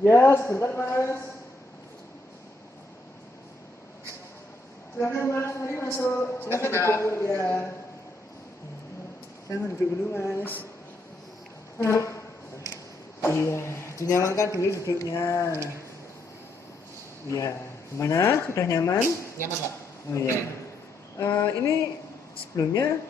Ya, sebentar Mas. Silakan Mas, mari masuk. Silakan duduk ya. Silakan duduk dulu Mas. Iya, dinyamankan dulu duduknya. Iya, gimana? Sudah nyaman? Nyaman Pak? Oh iya. Ini sebelumnya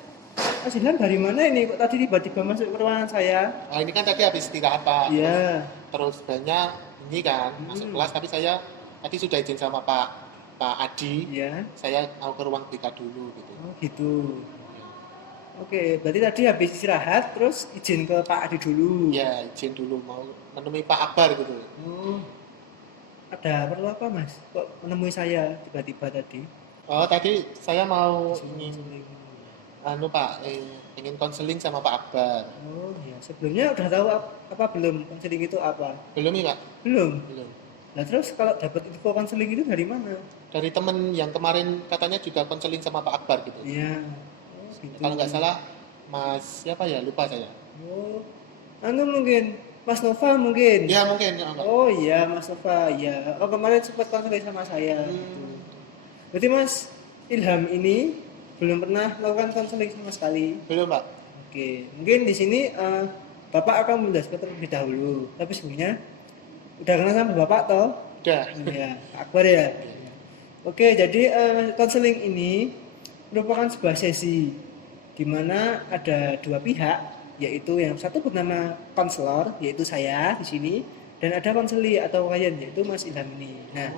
Mas Ilham dari mana ini? Kok tadi tiba-tiba masuk ke ruangan saya? Nah ini kan tadi habis istirahat Pak. Iya. Terus sebenarnya ini kan masuk kelas, tapi saya tadi sudah izin sama Pak Adi. Iya. Saya mau ke ruang BK dulu gitu. Oh gitu. Oke, berarti tadi habis istirahat terus izin ke Pak Adi dulu. Ya izin dulu mau menemui Pak Akbar gitu. Oh, ada perlu apa Mas? Kok menemui saya tiba-tiba tadi? Oh tadi saya mau ingin Konseling. Pak, ingin konseling sama Pak Akbar. Oh ya, sebelumnya udah tahu apa belum konseling itu apa? Belum nih Pak? Belum. Belum. Nah terus kalau dapat info konseling itu dari mana? Dari temen yang kemarin katanya juga konseling sama Pak Akbar gitu. Iya. Oh gitu. Kalau nggak salah Mas siapa ya, lupa saya. Oh, anu mungkin Mas Nova mungkin. Ya mungkin ya, Pak. Oh iya Mas Nova, iya. Oh kemarin sempat konseling sama saya. Gitu. Berarti Mas Ilham ini belum pernah melakukan konseling sama sekali. Belum Pak. Oke, mungkin di sini Bapak akan menjelaskan terlebih dahulu. Tapi sebelumnya udah kenal sama Bapak toh? Udah. Iya, Akbar ya. Oke, jadi konseling ini merupakan sebuah sesi di mana ada dua pihak, yaitu yang satu bernama konselor, yaitu saya di sini, dan ada konseli atau klien, yaitu Mas Ilham ini. Nah,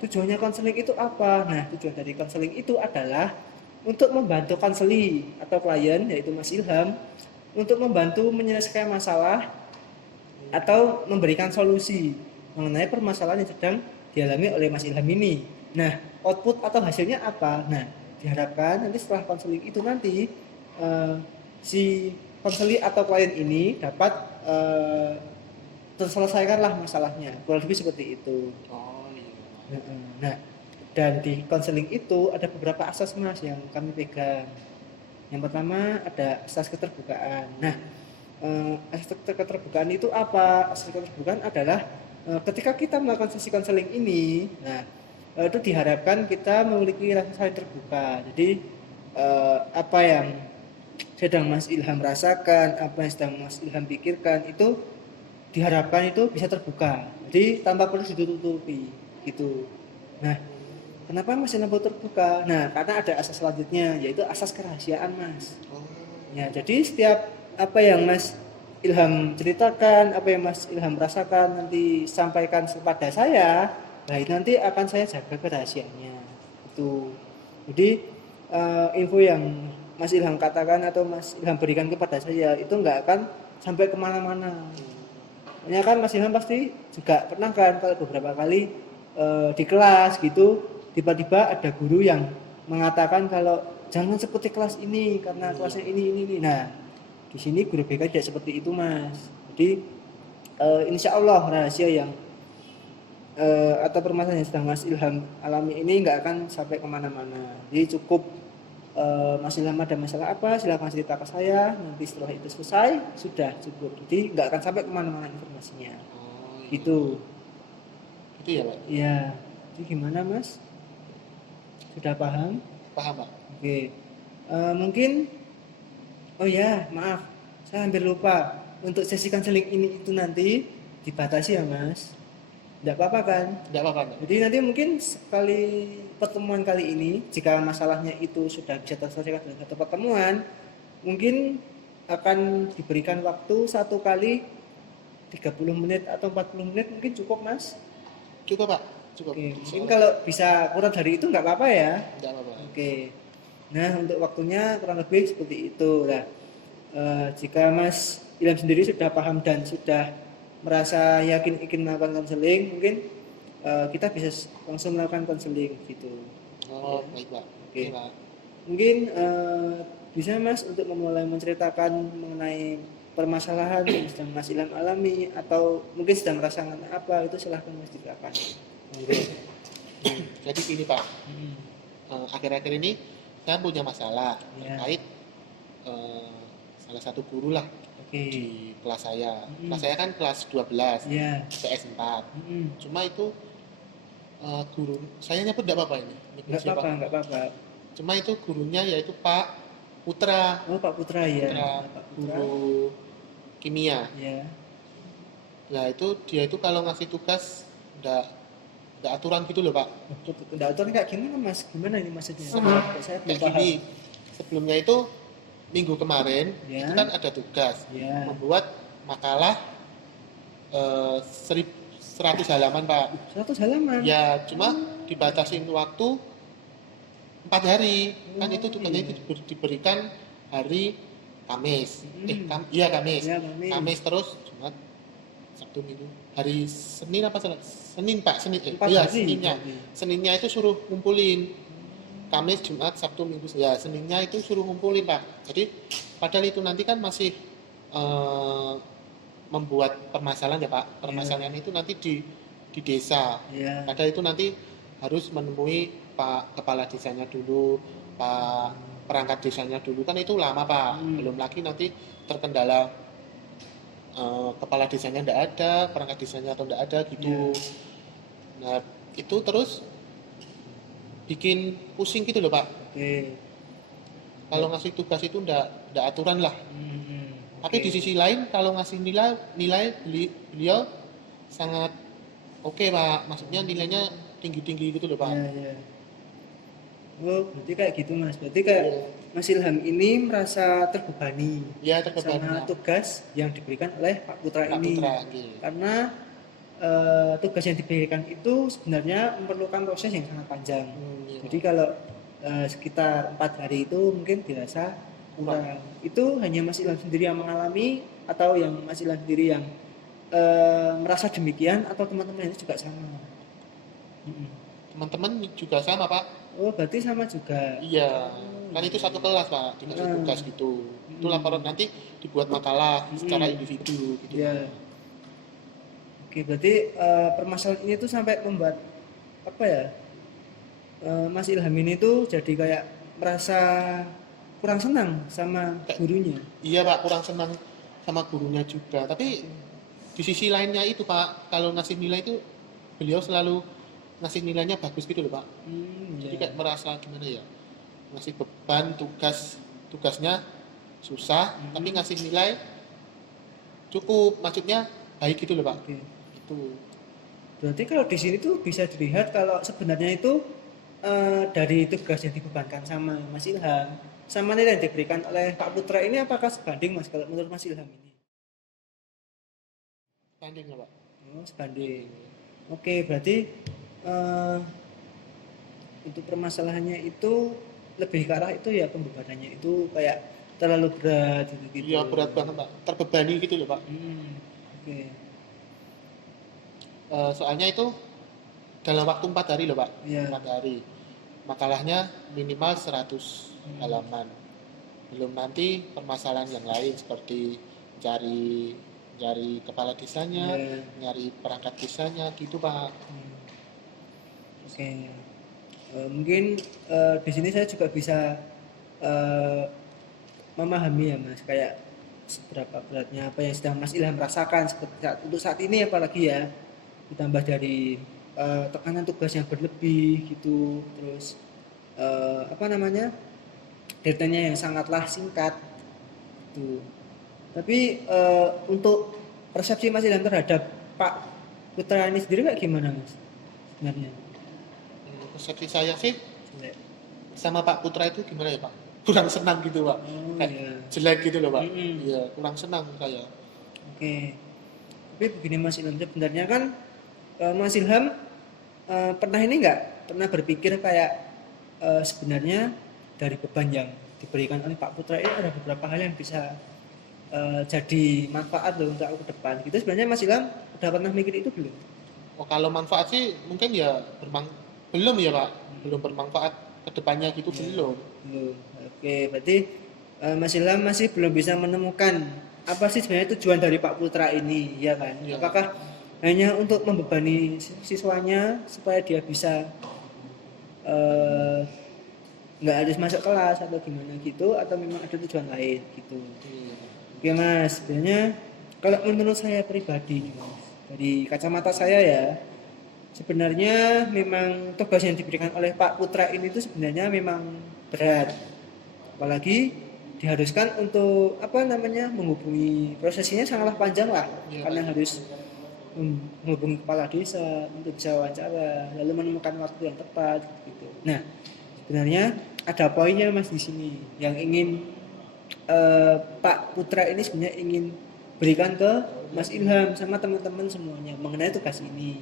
tujuannya konseling itu apa? Nah, tujuan dari konseling itu adalah untuk membantu konseli atau klien, yaitu Mas Ilham, untuk membantu menyelesaikan masalah atau memberikan solusi mengenai permasalahan yang sedang dialami oleh Mas Ilham ini. Nah, output atau hasilnya apa? Nah, diharapkan nanti setelah konseling itu nanti si konseli atau klien ini dapat terselesaikanlah masalahnya. Kurang lebih seperti itu. Oh iya. Nah, dan di konseling itu ada beberapa asas Mas yang kami pegang. Yang pertama ada asas keterbukaan. Nah, asas keterbukaan itu apa? Asas keterbukaan adalah ketika kita melakukan sesi konseling ini, nah itu diharapkan kita memiliki rasa saling terbuka. Jadi apa yang sedang Mas Ilham rasakan, apa yang sedang Mas Ilham pikirkan itu diharapkan itu bisa terbuka. Jadi tanpa perlu ditutupi gitu. Nah, kenapa Mas Ilham perlu terbuka? Nah, karena ada asas selanjutnya yaitu asas kerahasiaan Mas. Ya, jadi setiap apa yang Mas Ilham ceritakan, apa yang Mas Ilham rasakan nanti sampaikan kepada saya, nah nanti akan saya jaga kerahasiaannya. Itu. Jadi info yang Mas Ilham katakan atau Mas Ilham berikan kepada saya itu nggak akan sampai kemana-mana. Makanya kan Mas Ilham pasti juga pernah kan kalau beberapa kali di kelas gitu tiba-tiba ada guru yang mengatakan kalau jangan seperti kelas ini karena kelasnya ini. Nah, di sini guru BK tidak seperti itu Mas. Jadi insya Allah rahasia yang atau permasalahan yang sedang Mas Ilham alami ini nggak akan sampai kemana-mana. Jadi cukup Mas Ilham ada masalah apa silakan cerita ke saya, nanti setelah itu selesai sudah cukup. Jadi nggak akan sampai kemana-mana informasinya. Itu ya Pak? Iya. Jadi gimana Mas? Sudah paham? Paham Pak? Oke. Mungkin oh ya maaf saya hampir lupa untuk sesi konseling ini itu nanti dibatasi ya Mas. Tidak apa-apa kan? Tidak apa-apa Pak. Jadi nanti mungkin sekali pertemuan kali ini jika masalahnya itu sudah bisa terselesaikan dalam satu pertemuan, mungkin akan diberikan waktu satu kali 30 menit atau 40 menit mungkin cukup Mas. Cukup Pak, cukup. Oke, mungkin kalau bisa kurang dari itu nggak apa-apa ya. Tidak apa-apa. Oke. Nah untuk waktunya kurang lebih seperti itu. Nah, jika Mas Ilham sendiri sudah paham dan sudah merasa yakin ingin melakukan konseling, mungkin kita bisa langsung melakukan konseling gitu. Oh baik Pak. Oke. Pak. Mungkin bisa Mas untuk memulai menceritakan mengenai permasalahan yang sedang Mas Ilham alami atau mungkin sedang merasakan apa itu silahkan Mas ceritakan. Jadi gini Pak, akhir-akhir ini saya punya masalah Ya. terkait salah satu guru lah Oke. di kelas saya. Mm-mm. Kelas saya kan kelas 12, Iya. PS4. Mm-mm. Cuma itu guru saya nyebut enggak apa-apa ini. Nyebut Nggak siapa? apa-apa, nggak apa-apa. Cuma itu gurunya yaitu Pak Putra, Oh, Pak Putra ya. Putra Pak Putra. guru kimia. Ya. Nah, itu dia itu kalau ngasih tugas enggak aturan gitu loh, Pak. Nggak tahu kayak gimana Mas? Gimana ini maksudnya? Kok saya belum Kayak paham. gini. Sebelumnya itu minggu kemarin Ya. itu kan ada tugas Ya. membuat makalah 100 halaman, Pak. 100 halaman. Ya, cuma dibatasin waktu 4 hari. Kan itu tugasnya itu diberikan hari Kamis. Iya Kamis. Ya, Kamis. Kamis terus Jumat, Sabtu, Minggu. Hari Senin apa Selasa? Senin, Pak. Senin. Empat Iya, hari, Seninnya. berarti. Seninnya itu suruh ngumpulin. Kamis, Jumat, Sabtu, Minggu. Ya, Seninnya itu suruh ngumpulin, Pak. Jadi padahal itu nanti kan masih membuat permasalahan ya, Pak. Permasalahan itu nanti di desa. Ya. Padahal itu nanti harus menemui Pak Kepala Desanya dulu, Pak Perangkat Desanya dulu. Kan itu lama, Pak. Belum lagi nanti terkendala Kepala Desanya tidak ada, Perangkat Desanya atau tidak ada gitu. Nah, itu terus bikin pusing gitu loh, Pak. Oke. Kalau ngasih tugas itu ndak aturan lah. Tapi di sisi lain kalau ngasih nilai beliau sangat oke, Pak. Maksudnya nilainya tinggi-tinggi gitu loh, Pak. Ya, ya. Oh, berarti kayak gitu Mas. Berarti kayak Mas Ilham ini merasa terbebani Ya, terbebani. sama tugas yang diberikan oleh Pak Putra Pak ini. Putra, iya. Karena tugas yang diberikan itu sebenarnya memerlukan proses yang sangat panjang. Iya. Jadi kalau sekitar 4 hari itu mungkin dirasa kurang. Itu hanya Mas Ilham sendiri yang mengalami atau yang Mas Ilham sendiri yang merasa demikian atau teman-teman itu juga sama? Teman-teman juga sama, Pak. Oh, berarti sama juga. Iya. Kan itu satu kelas, Pak. Dikasih tugas gitu. Itu laporan nanti dibuat makalah secara individu gitu. Iya. Oke, berarti permasalahan ini tuh sampai membuat apa ya? Mas Ilham ini tuh jadi kayak merasa kurang senang sama gurunya. Iya, Pak, kurang senang sama gurunya juga. Tapi di sisi lainnya itu, Pak, kalau ngasih nilai itu beliau selalu ngasih nilainya bagus gitu loh, Pak. Jadi kayak merasa gimana ya? Ngasih beban tugasnya susah, tapi ngasih nilai cukup, maksudnya baik gitu loh, Pak. Oke. Itu. Berarti kalau di sini tuh bisa dilihat kalau sebenarnya itu dari tugas yang dibebankan sama Mas Ilham sama nilai yang diberikan oleh Pak Putra ini apakah sebanding Mas kalau menurut Mas Ilham ini? Banding lah, Pak. Oh, sebanding. Oke, berarti untuk permasalahannya itu lebih ke arah itu ya pembebanannya itu kayak terlalu berat gitu. Iya, berat banget, Pak. Terbebani gitu loh, Pak. Oke. Soalnya itu dalam waktu 4 hari loh, Pak. Iya. 4 hari. Makalahnya minimal 100 halaman. Belum nanti permasalahan yang lain seperti cari kepala desanya, nyari perangkat desanya gitu, Pak. Oke. Mungkin di sini saya juga bisa memahami ya Mas, kayak seberapa beratnya apa yang sedang Mas Ilham rasakan untuk saat ini apalagi ya, ditambah dari tekanan tugas yang berlebih gitu, terus deadline-nya yang sangatlah singkat gitu. Tapi untuk persepsi Mas Ilham terhadap Pak Putra ini sendiri kayak gimana Mas sebenarnya? Persepsi saya sih sama Pak Putra itu gimana ya, Pak? Kurang senang gitu, Pak. Jelek gitu loh, Pak. Iya, kurang senang saya. Oke. Tapi begini Mas Ilham, sebenarnya kan Mas Ilham pernah berpikir kayak sebenarnya dari beban yang diberikan oleh Pak Putra ini ada beberapa hal yang bisa jadi manfaat loh untuk aku ke depan. Gitu sebenarnya Mas Ilham udah pernah mikir itu belum? Oh, kalau manfaat sih mungkin ya belum ya, Pak. Belum bermanfaat ke depannya gitu, belum. Oke, berarti Mas Ilham masih belum bisa menemukan apa sih sebenarnya tujuan dari Pak Putra ini, ya kan? Ya. Apakah hanya untuk membebani siswanya supaya dia bisa nggak harus masuk kelas atau gimana gitu, atau memang ada tujuan lain gitu? Oke Mas, sebenarnya kalau menurut saya pribadi nih, Mas, dari kacamata saya ya, sebenarnya memang tugas yang diberikan oleh Pak Putra ini tuh sebenarnya memang berat. Apalagi diharuskan untuk apa namanya menghubungi prosesinya sangatlah panjang lah, Iya karena Pak. harus menghubungi kepala desa untuk bisa wawancara, lalu menemukan waktu yang tepat gitu. Nah, sebenarnya ada poinnya Mas di sini yang ingin Pak Putra ini sebenarnya ingin berikan ke Mas Ilham sama teman-teman semuanya mengenai tugas ini.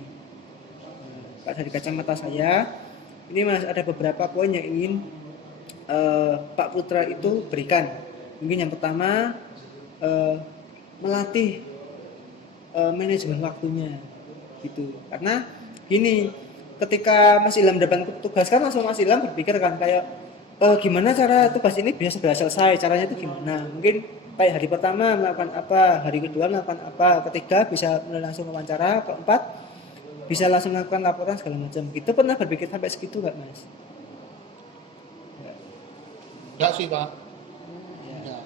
Nah, dari kacamata saya, ini Mas ada beberapa poin yang ingin Pak Putra itu berikan. Mungkin yang pertama eh, melatih manajemen waktunya, gitu. Karena gini, ketika Mas Ilham dapat tugas kan langsung Mas Ilham berpikir kan kayak gimana cara tugas ini bisa segera selesai, caranya itu gimana? Mungkin kayak hari pertama melakukan apa, hari kedua melakukan apa, ketiga bisa mulai langsung wawancara, keempat bisa langsung melakukan laporan segala macam. Gitu pernah berpikir sampai segitu nggak Mas? Enggak sih Pak. Ya. Enggak.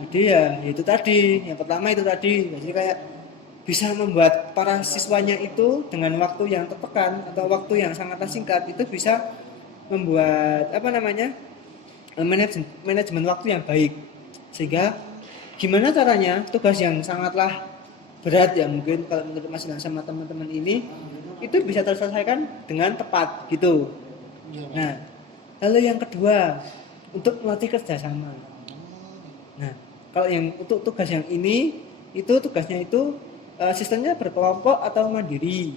Jadi ya itu tadi, yang pertama itu tadi, jadi kayak bisa membuat para siswanya itu dengan waktu yang tertekan atau waktu yang sangat singkat itu bisa membuat apa namanya manajemen waktu yang baik, sehingga gimana caranya tugas yang sangatlah berat ya mungkin kalau menurut Mas Ilham sama teman-teman ini itu bisa terselesaikan dengan tepat gitu. Iya Pak. Nah, lalu yang kedua untuk melatih kerjasama. Nah, kalau yang untuk tugas yang ini itu tugasnya itu sistemnya berkelompok atau mandiri.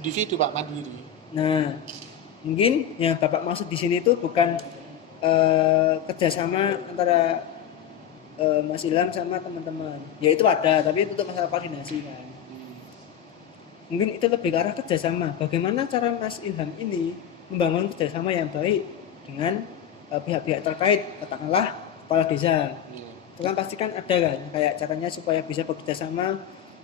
Di situ Pak mandiri. Nah, mungkin yang Bapak maksud di sini itu bukan kerjasama antara Mas Ilham sama teman-teman. Ya itu ada, tapi itu untuk masalah koordinasi kan. Mungkin itu lebih ke arah kerjasama. Bagaimana cara Mas Ilham ini membangun kerjasama yang baik dengan pihak-pihak terkait, katakanlah kepala desa. Iya. Itu kan pasti kan ada kan, kayak caranya supaya bisa bekerjasama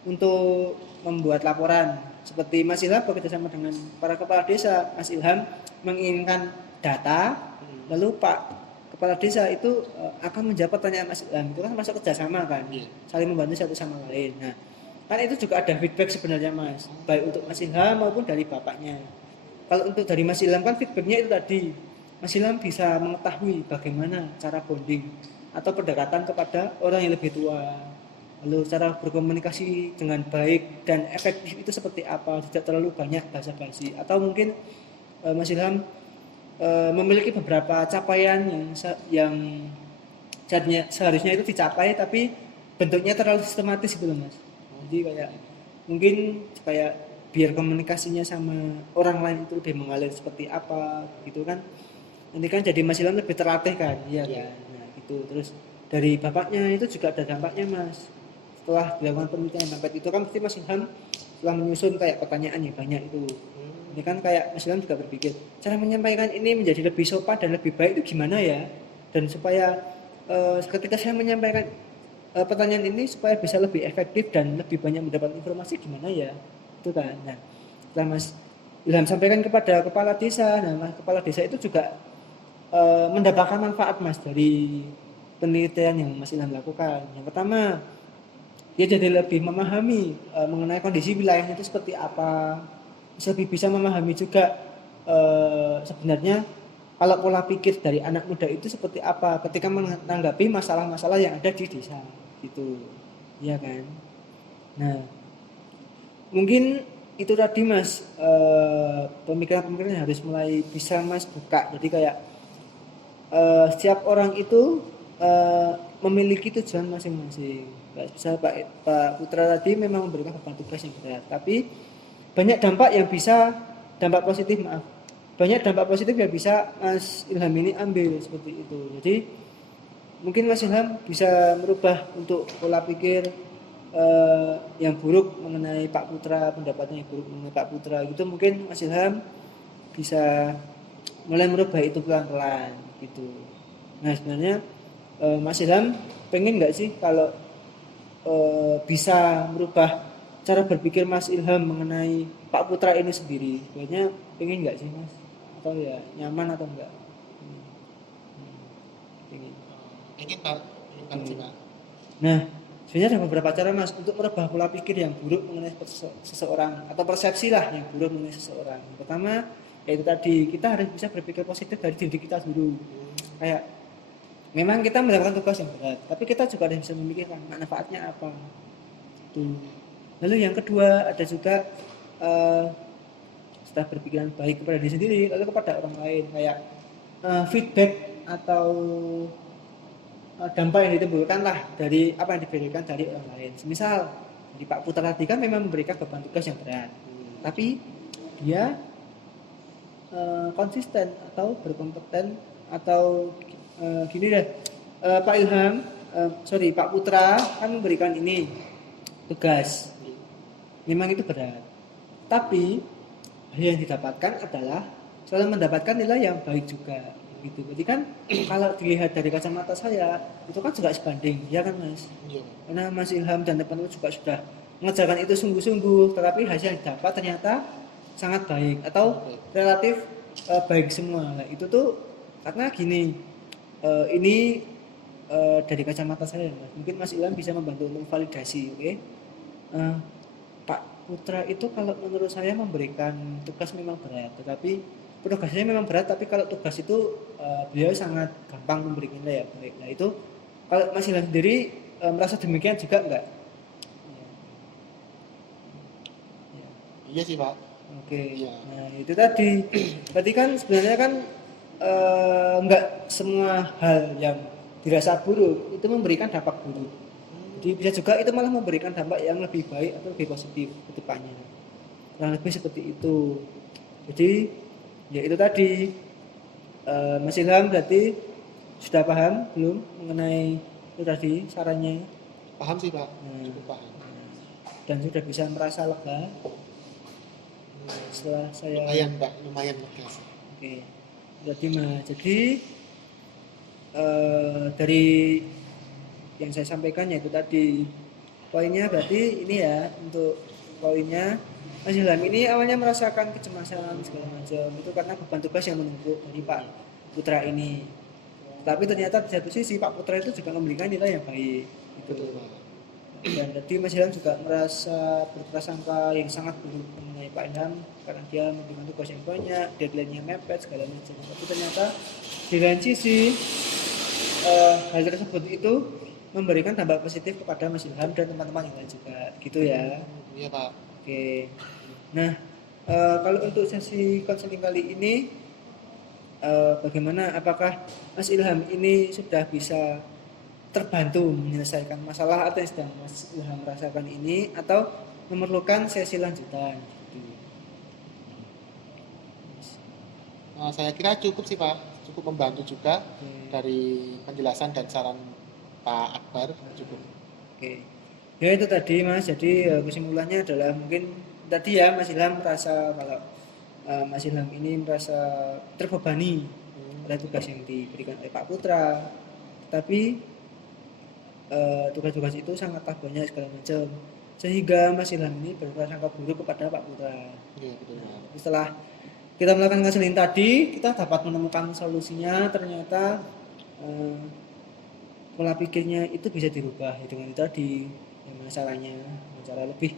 untuk membuat laporan. Seperti Mas Ilham bekerjasama dengan para kepala desa, Mas Ilham menginginkan data, lalu Pak kepala desa itu akan menjawab pertanyaan Mas Ilham. Itu kan masuk kerjasama kan, Iya. saling membantu satu sama lain. Nah, kan itu juga ada feedback sebenarnya Mas, baik untuk Mas Ilham maupun dari bapaknya. Kalau untuk dari Mas Ilham kan feedbacknya itu tadi, Mas Ilham bisa mengetahui bagaimana cara bonding atau pendekatan kepada orang yang lebih tua. Lalu cara berkomunikasi dengan baik dan efektif itu seperti apa, tidak terlalu banyak basa-basi. Atau mungkin Mas Ilham memiliki beberapa capaian yang seharusnya itu dicapai tapi bentuknya terlalu sistematis gitu loh Mas. Jadi kayak mungkin kayak biar komunikasinya sama orang lain itu udah mengalir seperti apa gitu kan. Nanti kan jadi Mas Ilham lebih terlatih kan, iya kan. Nah, gitu. Terus dari bapaknya itu juga ada dampaknya Mas. Setelah dilakukan penelitian sampai itu kan pasti Mas Ilham setelah menyusun kayak pertanyaan yang banyak itu. Ini kan kayak Mas Ilham juga berpikir cara menyampaikan ini menjadi lebih sopan dan lebih baik itu gimana ya, dan supaya ketika saya menyampaikan pertanyaan ini supaya bisa lebih efektif dan lebih banyak mendapat informasi gimana ya itu kan. Nah, setelah Mas Ilham sampaikan kepada kepala desa, nah kepala desa itu juga mendapatkan manfaat Mas dari penelitian yang Mas Ilham lakukan. Yang pertama, dia jadi lebih memahami mengenai kondisi wilayahnya itu seperti apa, lebih bisa memahami juga sebenarnya kalau pola pikir dari anak muda itu seperti apa ketika menanggapi masalah-masalah yang ada di desa gitu, ya kan. Nah, mungkin itu tadi Mas pemikiran-pemikiran yang harus mulai bisa Mas buka. Jadi kayak setiap orang itu memiliki tujuan masing-masing. Bisa Pak Putra tadi memang memberikan beban tugas yang berat, tapi banyak dampak yang bisa, dampak positif maaf, banyak dampak positif yang bisa Mas Ilham ini ambil seperti itu. Jadi mungkin Mas Ilham bisa merubah untuk pola pikir yang buruk mengenai Pak Putra, pendapatnya yang buruk mengenai Pak Putra gitu. Mungkin Mas Ilham bisa mulai merubah itu pelan-pelan gitu. Nah sebenarnya Mas Ilham pengen nggak sih kalau bisa merubah cara berpikir Mas Ilham mengenai Pak Putra ini sendiri? Sebenarnya pengen nggak sih Mas? Atau ya nyaman atau enggak? Pengen. Ingin Pak. Ingin banget sih Pak. Nah Sebenarnya ada beberapa cara Mas untuk merubah pola pikir yang buruk mengenai seseorang atau persepsi lah yang buruk mengenai seseorang. Yang pertama yaitu tadi kita harus bisa berpikir positif dari diri kita dulu. Kayak memang kita mendapatkan tugas yang berat, tapi kita juga harus bisa memikirkan manfaatnya apa. Tuh. Lalu yang kedua ada juga setelah berpikiran baik kepada diri sendiri lalu kepada orang lain kayak feedback atau dampak yang ditimbulkan lah dari apa yang diberikan dari orang lain. Misal di Pak Putra tadi kan memang memberikan beban tugas yang berat, tapi dia konsisten atau berkompeten atau gini deh, Pak Ilham, Pak Putra kan memberikan ini tugas, memang itu berat, tapi hal yang didapatkan adalah selalu mendapatkan nilai yang baik juga. Gitu. Jadi kan kalau dilihat dari kacamata saya itu kan juga sebanding, ya kan Mas? Iya. Karena Mas Ilham dan teman-teman juga sudah mengerjakan itu sungguh-sungguh, tetapi hasil yang didapat ternyata sangat baik atau relatif baik semua. Nah, itu tuh karena gini, ini dari kacamata saya, Mas. Mungkin Mas Ilham bisa membantu untuk validasi, oke? Pak Putra itu kalau menurut saya memberikan tugas memang berat, tetapi tugasnya memang berat, tapi kalau tugas itu beliau sangat gampang memberikan nilai ya baik. Nah itu kalau Mas Ilham sendiri merasa demikian juga enggak? Ya. Iya sih Pak. Oke. Iya. Nah itu tadi. Berarti kan sebenarnya kan enggak semua hal yang dirasa buruk itu memberikan dampak buruk. Jadi bisa juga itu malah memberikan dampak yang lebih baik atau lebih positif ke depannya. Kurang lebih seperti itu. Jadi ya itu tadi, Mas Ilham berarti sudah paham belum mengenai itu tadi sarannya? Paham sih Pak, cukup paham. Dan sudah bisa merasa lega setelah saya. Lumayan Pak, lumayan lega sih. Oke, berarti Mas. Jadi dari yang saya sampaikan yaitu tadi poinnya berarti ini ya untuk poinnya. Mas Ilham ini awalnya merasakan kecemasan segala macam itu karena beban tugas yang menumpuk dari Pak Putra ini. Tapi ternyata di satu sisi Pak Putra itu juga memberikan nilai yang baik. Gitu. Dan tadi Mas Ilham juga merasa berprasangka yang sangat buruk mengenai Pak Ilham karena dia memberikan tugas yang banyak, deadline-nya mepet segala macam. Tapi ternyata di lain sisi hal tersebut itu memberikan dampak positif kepada Mas Ilham dan teman-teman yang lain juga. Gitu ya. Iya Pak. Oke, nah kalau untuk sesi konseling kali ini bagaimana? Apakah Mas Ilham ini sudah bisa terbantu menyelesaikan masalah atau yang sedang Mas Ilham rasakan ini, atau memerlukan sesi lanjutan? Saya kira cukup sih Pak, cukup membantu juga dari penjelasan dan saran Pak Akbar cukup. Oke. Ya itu tadi Mas, jadi kesimpulannya adalah mungkin tadi ya Mas Ilham merasa kalau Mas Ilham ini merasa terbebani oleh tugas yang diberikan oleh Pak Putra, tapi tugas-tugas itu sangatlah banyak segala macam sehingga Mas Ilham ini berprasangka buruk kepada Pak Putra. Iya betul. Nah, setelah kita melakukan konseling tadi, kita dapat menemukan solusinya. Ternyata pola pikirnya itu bisa dirubah dengan itu tadi. Masalahnya cara lebih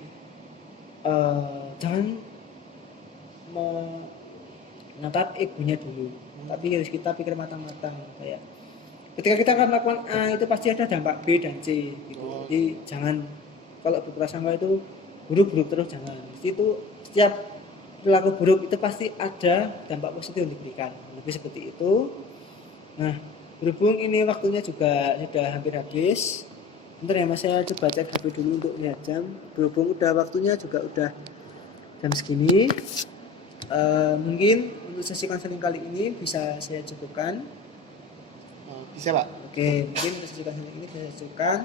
jangan menatap egonya dulu, tapi harus kita pikir matang-matang kayak ketika kita akan melakukan A itu pasti ada dampak B dan C gitu. Jadi jangan kalau berprasangka itu buruk-buruk terus, jangan. Itu setiap perilaku buruk itu pasti ada dampak positif yang diberikan, lebih seperti itu. Nah berhubung ini waktunya juga sudah hampir habis, bentar ya Mas, saya coba cek HP dulu untuk lihat jam. Berhubung udah waktunya juga udah jam segini, mungkin untuk sesi konseling kali ini bisa saya cukupkan. Bisa Pak. Oke, mungkin untuk sesi konseling ini bisa saya cukupkan.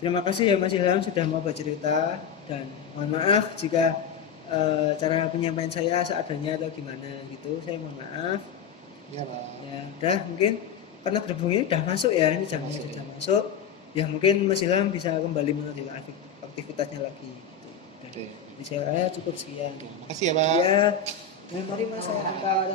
Terima kasih ya Mas Ilham sudah mau bercerita, dan mohon maaf jika cara penyampaian saya seadanya atau gimana gitu. Saya mohon maaf. Iya Pak. Ya udah, mungkin karena berhubung ini udah masuk ya, ini jamnya sudah masuk. Ya mungkin Mas Ilham bisa kembali melanjutkan aktivitasnya lagi. Oke. Jadi saya cukup sekian. Makasih ya Pak. Ya, mari Mas saya angkat.